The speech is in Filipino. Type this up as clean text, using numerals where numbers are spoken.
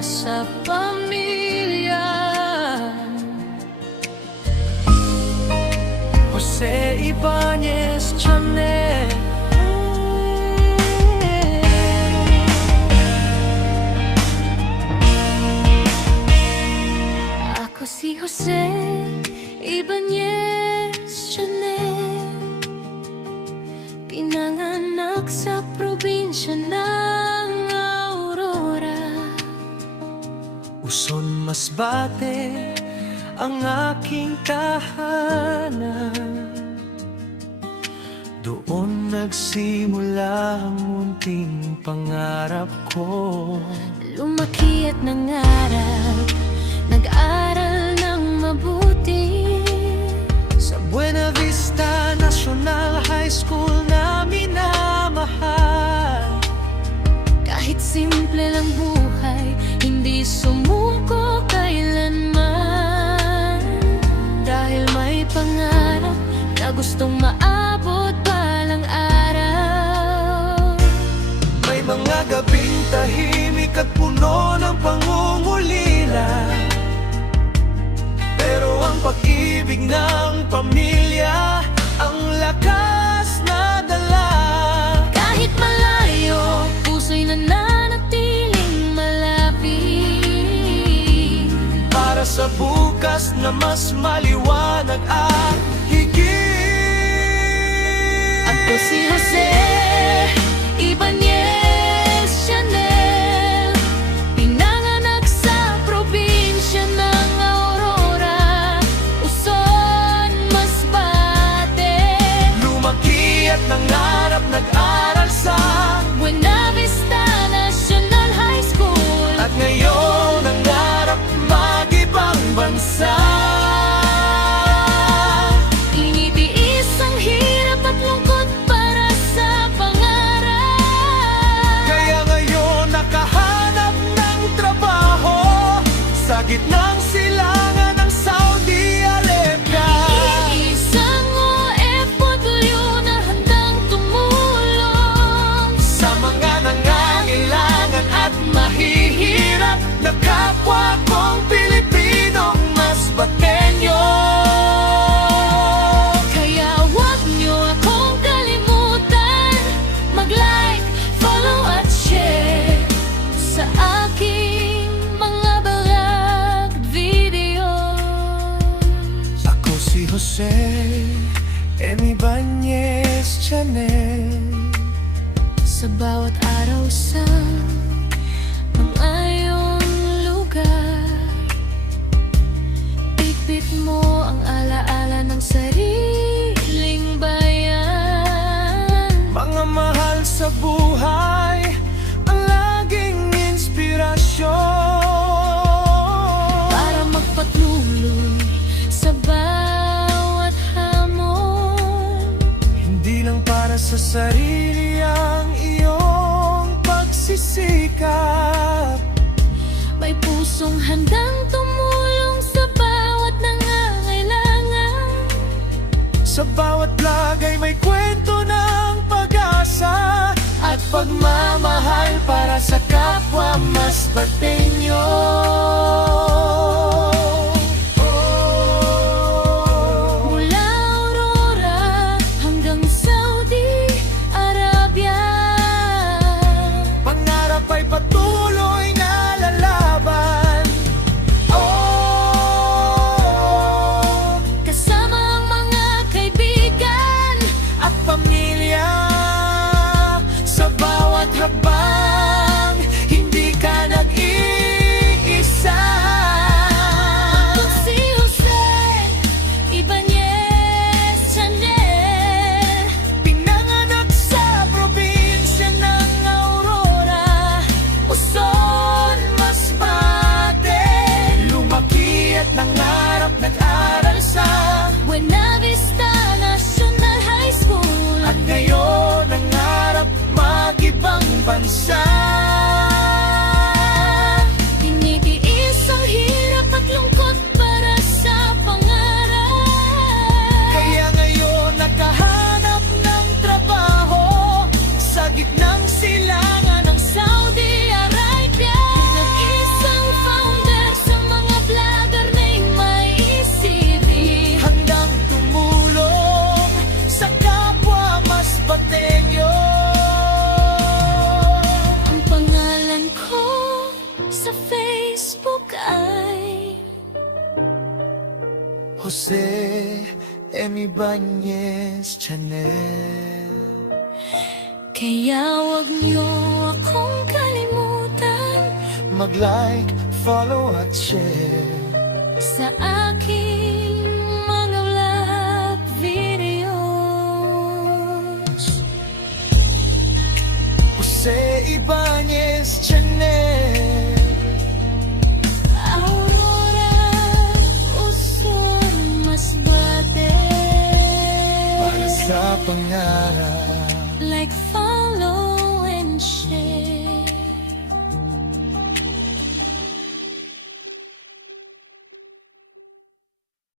sa pamilya. Jose Ibanez Chanel. Ako si Jose Ibanez Chanel, pinanganak sa probinsya ng Aurora. Uson Masbate ang aking tahanan. Doon nagsimula ang munting pangarap ko. Lumaki at nangarap, nag-aral ng mabuti Sa Buena Vista National High School na minamahal. Kahit simple lang buhay, hindi sumuko kailanman. Dahil may pangarap na gustong maabot balang araw. May mga gabing tahimik at puno ng pangungulila, pero ang pag-ibig ng pamilya ang lakas na dala. Kahit malayo, puso'y nananatiling malapit Para sa bukas na mas maliwanag at higit. Ako si Jose Ibanez Chanel, pinanganak sa probinsya ng Aurora, Uson, Masbate. Lumaki at nangarap, nag-aral sa Buena Vista National High School, at ngayon nangarap mag-ibang bansa. Initiis ang hirap at lungkot para sa pangarap. Kaya ngayon nakahanap ng trabaho sa gitnang silangan ng Saudi Arabia. Isang OFW na handang tumulong Sa mga nangangailangan at mahihirap na kapwa kong Pilipinong Masbateño. Kaya huwag niyo akong kalimutan, mag-like, follow at share sa aking mga vlog videos. Ako si Jose Ibanez Chanel. Sa bawat araw sa mga iyong lugar, bitbit mo ang alaala ng sariling bayan. Mga mahal sa buhay, ang laging inspirasyon. Para magpatuloy sa bawat hamon, Hindi lang para sa sarili ang iyong pagsisikap. may pusong handang tumulong sa bawat nangangailangan. Sa bawat lagay may kwento ng pag-asa at pagmamahal para sa kapwa Masbateño. Mula Aurora hanggang Saudi Arabia, Pangarap ay patuloy na lalaban. kasama ang mga kaibigan At pamilya sa bawat habang, hindi ka nag-iisa. Emi Banez Channel. Kaya wag niyo akong kalimutan Mag-like, follow at share sa aking mga vlog videos. Jose Ibanez Channel. Aurora, Uson, Masbate. Para sa pangarap Like